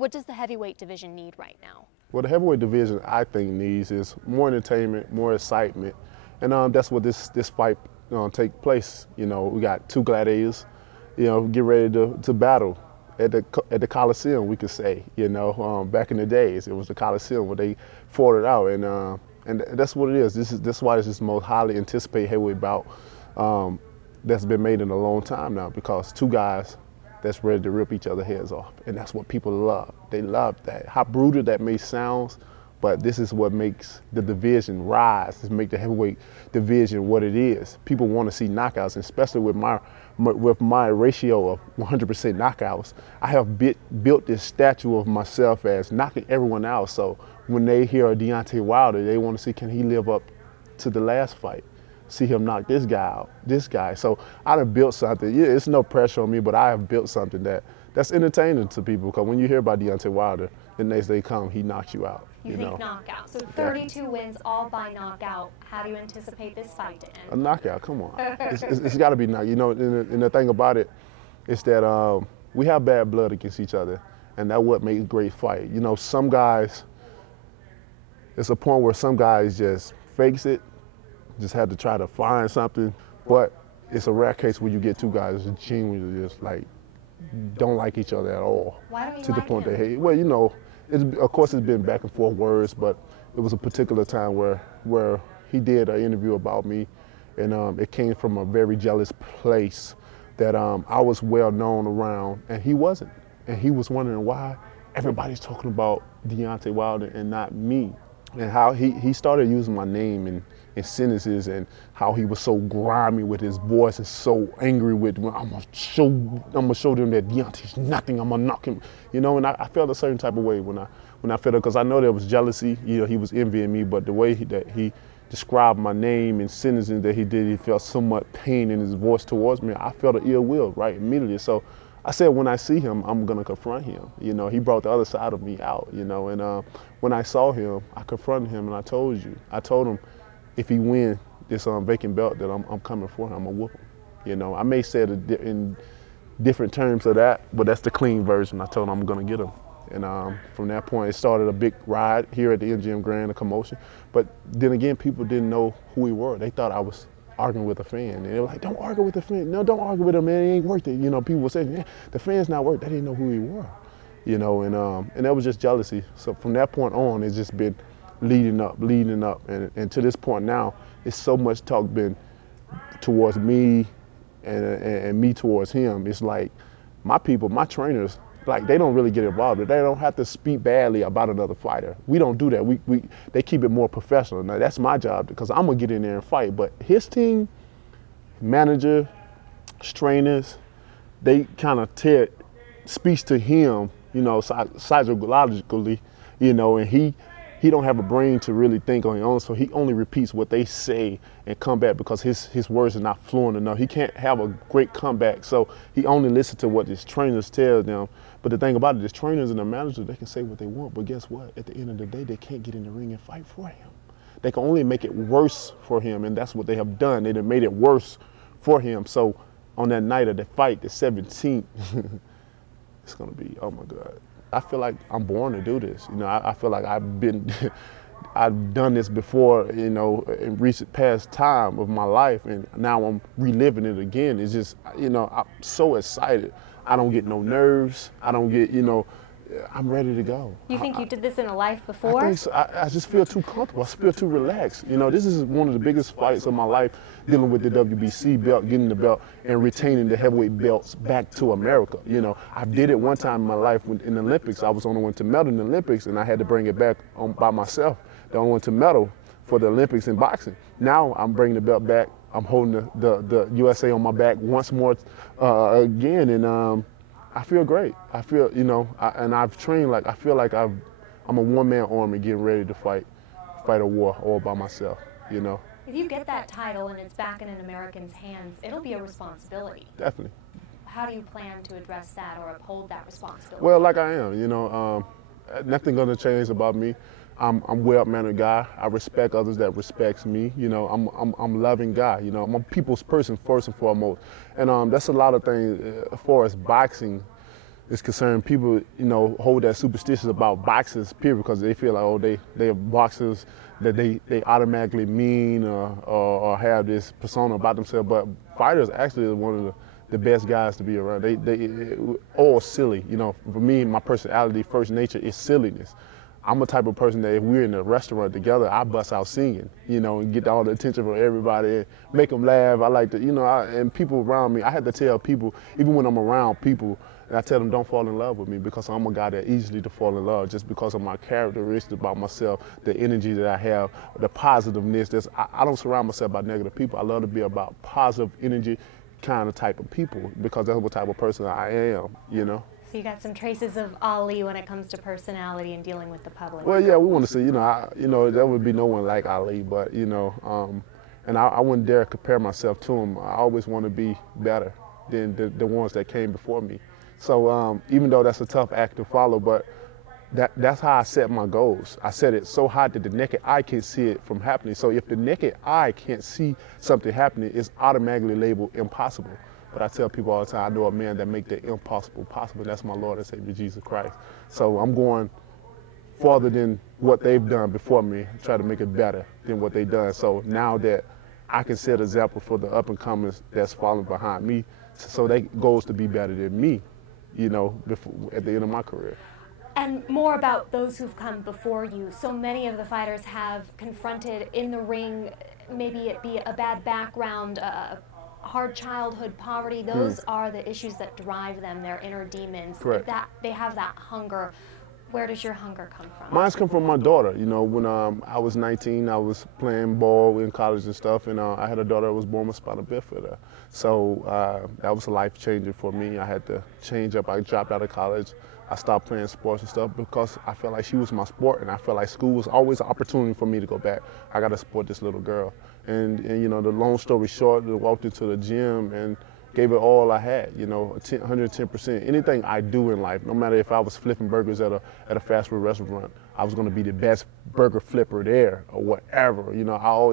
What does the heavyweight division need right now? Well, the heavyweight division, I think, needs is more entertainment, more excitement, and that's what this fight take place. You know, we got two gladiators, you know, get ready to battle at the Coliseum. We could say, you know, back in the days, it was the Coliseum where they fought it out, and that's what it is. This why this is the most highly anticipated heavyweight bout that's been made in a long time now, because two guys that's ready to rip each other's heads off. And that's what people love. They love that. How brutal that may sound, but this is what makes the division rise. This make the heavyweight division what it is. People want to see knockouts, and especially with my ratio of 100% knockouts. I have built this statue of myself as knocking everyone out. So when they hear a Deontay Wilder, they want to see, can he live up to the last fight? See him knock this guy out, this guy. So I have built something. Yeah, it's no pressure on me, but I have built something that's entertaining to people, because when you hear about Deontay Wilder, the next day come, he knocks you out. You think knockout. So 32 wins, all by knockout. How do you anticipate this fight to end? A knockout, come on. It's got to be knockout. You know, and the thing about it is that we have bad blood against each other, and that's what makes a great fight. You know, some guys, it's a point where some guys just fakes it, just had to try to find something, but it's a rare case where you get two guys who genuinely just like don't like each other at all. Why don't you to the like point him? they hate. Well, you know, of course it's been back and forth words, but it was a particular time where he did an interview about me, and it came from a very jealous place that I was well known around and he wasn't, and he was wondering why everybody's talking about Deontay Wilder and not me, and how he started using my name in sentences, and how he was so grimy with his voice and so angry with, well, I'm gonna show them that Deontay's nothing, I'm gonna knock him, you know. And I felt a certain type of way when I felt it, because I know there was jealousy, you know, he was envying me, but the way that he described my name in sentences that he did, he felt so much pain in his voice towards me. I felt an ill will right immediately. So I said, when I see him, I'm gonna confront him. You know, he brought the other side of me out, you know. And when I saw him, I confronted him, and I told him, if he wins this vacant belt, that I'm coming for him, I'm gonna whoop him. You know, I may say it in different terms of that, but that's the clean version. I told him I'm gonna get him. And from that point, it started a big ride here at the MGM Grand, a commotion. But then again, people didn't know who we were. They thought I was arguing with a fan. And they were like, don't argue with the fan. No, don't argue with him, man, it ain't worth it. You know, people were saying, yeah, the fan's not worth it. They didn't know who we were. You know, and that was just jealousy. So from that point on, it's just been leading up, and to this point now, it's so much talk been towards me and me towards him. It's like my people, my trainers, like they don't really get involved. They don't have to speak badly about another fighter. We don't do that. They keep it more professional. Now that's my job, because I'm gonna get in there and fight. But his team, manager, trainers, they kind of speaks to him, you know, psychologically, you know, and he don't have a brain to really think on his own, so he only repeats what they say and come back, because his words are not fluent enough. He can't have a great comeback, so he only listens to what his trainers tell them. But the thing about it, his trainers and the managers, they can say what they want, but guess what? At the end of the day, they can't get in the ring and fight for him. They can only make it worse for him, and that's what they have done. They have made it worse for him. So on that night of the fight, the 17th, it's gonna be, oh my God. I feel like I'm born to do this. You know, I feel like I've done this before, you know, in recent past time of my life, and now I'm reliving it again. It's just, you know, I'm so excited. I don't get no nerves. I don't get, you know, I'm ready to go. You think you did this in a life before? I think so. I just feel too comfortable. I feel too relaxed. You know, this is one of the biggest fights of my life, dealing with the WBC belt, getting the belt, and retaining the heavyweight belts back to America. You know, I did it one time in my life in the Olympics. I was the only one to medal in the Olympics, and I had to bring it back by myself, the only one to medal for the Olympics in boxing. Now I'm bringing the belt back. I'm holding the USA on my back once more again, and I feel great. I feel, you know, and I've trained like, I feel like I'm a one-man army getting ready to fight a war all by myself, you know. If you get that title and it's back in an American's hands, it'll be a responsibility. Definitely. How do you plan to address that or uphold that responsibility? Well, like I am, you know, nothing gonna change about me. I'm a well-mannered guy. I respect others that respects me. You know, I'm a loving guy. You know, I'm a people's person first and foremost. And that's a lot of things as far as boxing is concerned, people, hold that superstition about boxers, period, because they feel like, oh, they are boxers, that they automatically mean or have this persona about themselves. But fighters actually are one of the best guys to be around. They all silly. For me, my personality, first nature is silliness. I'm a type of person that if we're in a restaurant together, I bust out singing, and get all the attention from everybody and make them laugh. I like to, and people around me, I had to tell people, even when I'm around people, and I tell them don't fall in love with me because I'm a guy that easily to fall in love just because of my characteristics about myself, the energy that I have, the positiveness. I don't surround myself by negative people. I love to be about positive energy kind of type of people because that's what type of person I am, So you got some traces of Ali when it comes to personality and dealing with the public. Well, yeah, we want to see, there would be no one like Ali, but, and I wouldn't dare compare myself to him. I always want to be better than the ones that came before me. So even though that's a tough act to follow, but that's how I set my goals. I set it so high that the naked eye can't see it from happening. So if the naked eye can't see something happening, it's automatically labeled impossible. But I tell people all the time, I know a man that make the impossible possible. That's my Lord and Savior, Jesus Christ. So I'm going farther than what they've done before me, try to make it better than what they've done. So now that I can set an example for the up-and-comers that's following behind me, so they goals to be better than me, before, at the end of my career. And more about those who've come before you. So many of the fighters have confronted in the ring, maybe it be a bad background, hard childhood, poverty. Those are the issues that drive them, their inner demons. Correct. That they have that hunger. Where does your hunger come from? Mine's come from my daughter. When I was 19, I was playing ball in college and stuff, and I had a daughter that was born with spina bifida. So that was a life changer for me. I had to change up. I dropped out of college. I stopped playing sports and stuff because I felt like she was my sport, and I felt like school was always an opportunity for me to go back. I got to support this little girl. And the long story short, I walked into the gym and gave it all I had, 110%. Anything I do in life, no matter if I was flipping burgers at a fast food restaurant, I was going to be the best burger flipper there or whatever.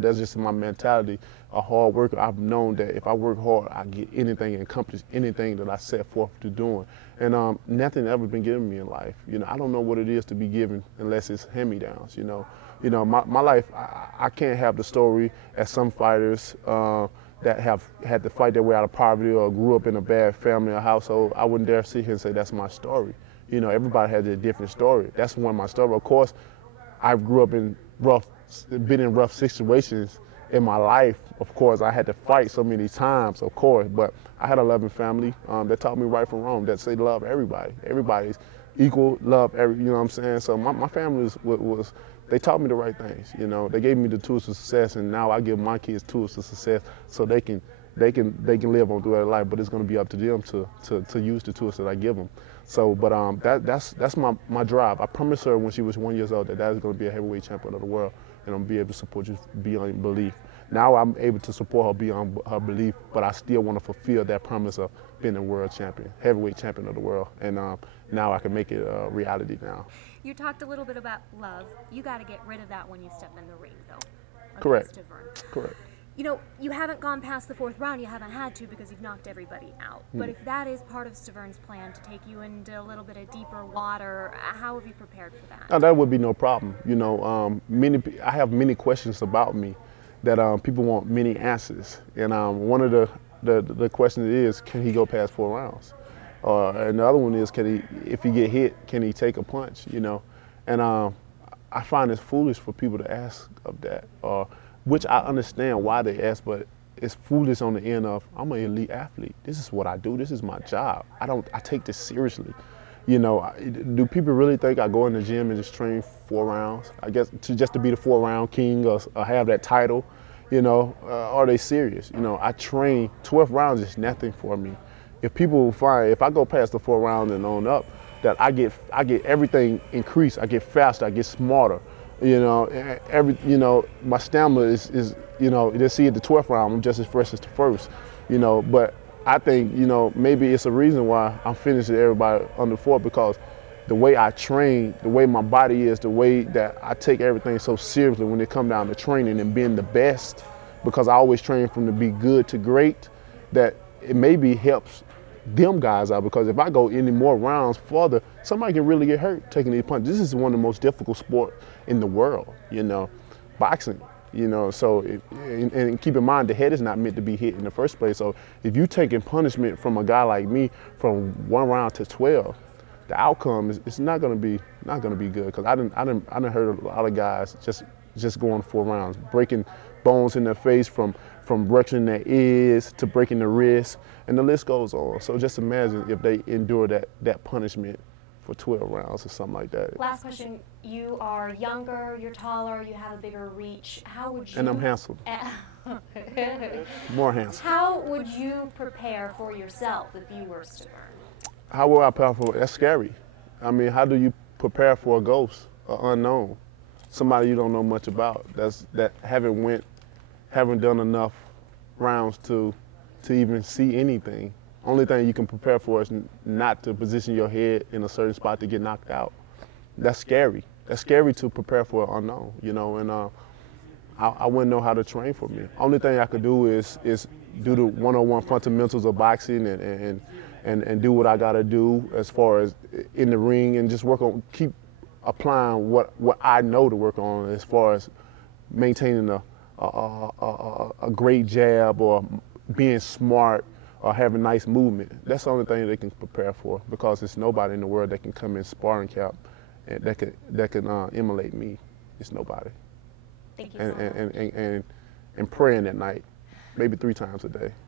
That's just my mentality. A hard worker, I've known that if I work hard, I get anything and accomplish anything that I set forth to doing. And nothing ever been given me in life. I don't know what it is to be given unless it's hand-me-downs. My life, I can't have the story as some fighters that have had to fight their way out of poverty or grew up in a bad family or household. I wouldn't dare sit here and say that's my story. Everybody has a different story. That's one of my stories. Of course, I grew up been in rough situations in my life. Of course, I had to fight so many times, of course, but I had a loving family that taught me right from wrong, that say love everybody. Everybody's equal, love every, you know what I'm saying? So my family was they taught me the right things, They gave me the tools to success, and now I give my kids tools to success so they can live on through their life, but it's going to be up to them to use the tools that I give them. So, but that's my drive. I promised her when she was 1 year old that is going to be a heavyweight champion of the world, and I'm going to be able to support you beyond belief. Now I'm able to support her beyond her belief, but I still want to fulfill that promise of being a world champion, heavyweight champion of the world, and now I can make it a reality now. You talked a little bit about love. You got to get rid of that when you step in the ring, though. Correct. Stiverne. Correct. You haven't gone past the fourth round. You haven't had to because you've knocked everybody out. But if that is part of Stiverne's plan to take you into a little bit of deeper water, how have you prepared for that? Now, that would be no problem. I have many questions about me that people want many answers. And one of the questions is, can he go past 4 rounds? And the other one is, if he get hit, can he take a punch? And I find it's foolish for people to ask of that, which I understand why they ask, but it's foolish on the end of, I'm an elite athlete. This is what I do. This is my job. I take this seriously. Do people really think I go in the gym and just train 4 rounds? I guess just to be the 4-round king or have that title, are they serious? I train 12 rounds is nothing for me. If people find, if I go past the 4 rounds and on up, that I get everything increased. I get faster. I get smarter. My stamina is they see at the 12th round, I'm just as fresh as the first. But I think, maybe it's a reason why I'm finishing everybody under 4, because the way I train, the way my body is, the way that I take everything so seriously when it comes down to training and being the best, because I always train from to be good to great, that it maybe helps them guys out, because if I go any more rounds further, somebody can really get hurt taking these punches. This is one of the most difficult sports in the world, you know, boxing. You know, so and keep in mind, the head is not meant to be hit in the first place. So if you taking punishment from a guy like me from 1 round to 12, the outcome is not gonna be good. Because I done heard a lot of guys just going 4 rounds, breaking bones in their face from rupturing their ears to breaking the wrist, and the list goes on. So just imagine if they endure that punishment for 12 rounds or something like that. Last question. You are younger, you're taller, you have a bigger reach. How would you... And I'm handsome. More handsome. How would you prepare for yourself if you were Stiverne? How will I prepare for it? That's scary. I mean, how do you prepare for a ghost, an unknown, somebody you don't know much about, that haven't done enough rounds to even see anything? Only thing you can prepare for is not to position your head in a certain spot to get knocked out. That's scary. That's scary to prepare for an unknown, you know, and I wouldn't know how to train for me. Only thing I could do is do the one-on-one fundamentals of boxing and do what I gotta do as far as in the ring, and just keep applying what I know to work on as far as maintaining a great jab or being smart or having nice movement. That's the only thing they can prepare for, because there's nobody in the world that can come in sparring camp and that can emulate me. It's nobody. Thank you so much. And praying at night, maybe 3 times a day.